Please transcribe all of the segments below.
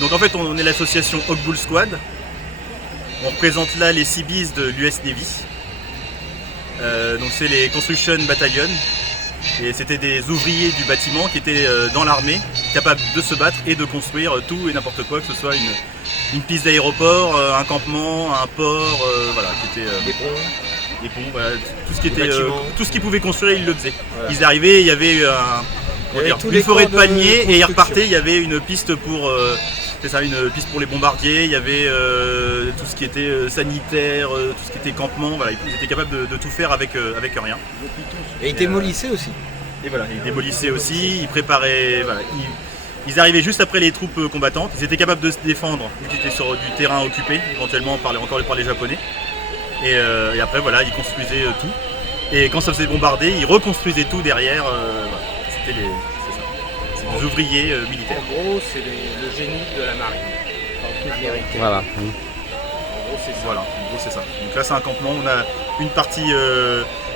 Donc en fait on est l'association Hawk Bull Squad. On représente là les Seabees de l'US Navy. Donc c'est les Construction Battalion. Et c'était des ouvriers du bâtiment qui étaient dans l'armée, capables de se battre et de construire tout et n'importe quoi, que ce soit une piste d'aéroport, un campement, un port, voilà, qui était des ponts, voilà, tout ce qui était, tout ce qu'ils pouvaient construire, ils le faisaient. Voilà. Ils arrivaient, il y avait une forêt de palmiers et ils repartaient, il y avait une piste pour une piste pour les bombardiers, il y avait tout ce qui était sanitaire, tout ce qui était campement, voilà, ils étaient capables de tout faire avec rien. Et ils démolissaient aussi. Et voilà, ils démolissaient aussi, ils préparaient, voilà, ils arrivaient juste après les troupes combattantes, ils étaient capables de se défendre, ils étaient sur du terrain occupé, éventuellement encore par les Japonais. Et après voilà, ils construisaient tout. Et quand ça faisait bombarder, ils reconstruisaient tout derrière. Voilà. C'était des ouvriers militaires. En gros, c'est le génie de la marine américaine. Voilà. En gros, c'est ça. Voilà, en gros, c'est ça. Donc là, c'est un campement. On a une partie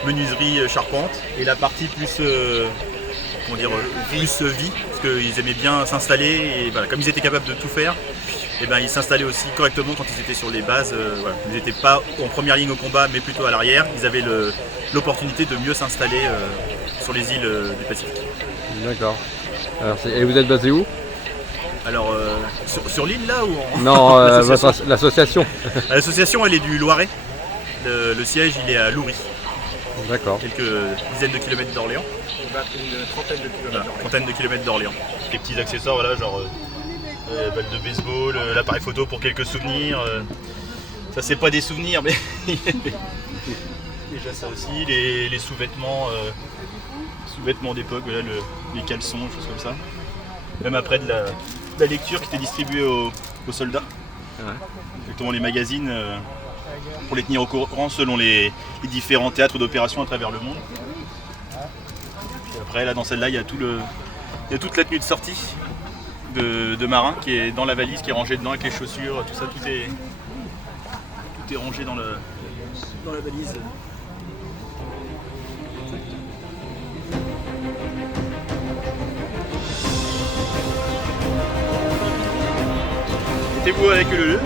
menuiserie charpente et la partie plus comment dire, plus vie, parce qu'ils aimaient bien s'installer. Et voilà, comme ils étaient capables de tout faire, et ben, ils s'installaient aussi correctement quand ils étaient sur les bases. Voilà. Ils n'étaient pas en première ligne au combat, mais plutôt à l'arrière. Ils avaient l'opportunité de mieux s'installer sur les îles du Pacifique. D'accord. Alors, et vous êtes basé où? Alors, sur l'île là ou en... Non, l'association. L'association, elle est du Loiret. Le siège, il est à Loury. D'accord. Quelques dizaines de kilomètres d'Orléans. Une trentaine de kilomètres. Voilà, une trentaine de kilomètres d'Orléans. Des petits accessoires, voilà, genre balle de baseball, l'appareil photo pour quelques souvenirs. Ça, c'est pas des souvenirs, mais déjà ça aussi. Les sous-vêtements. Sous-vêtements d'époque, voilà, les caleçons, des choses comme ça. Même après de la lecture qui était distribuée aux soldats. Ouais. Exactement, les magazines pour les tenir au courant selon les différents théâtres d'opération à travers le monde. Puis après, là, dans celle-là, il y a toute la tenue de sortie de marin qui est dans la valise, qui est rangée dedans avec les chaussures, tout ça, tout est rangé dans la valise. Mettez-vous avec le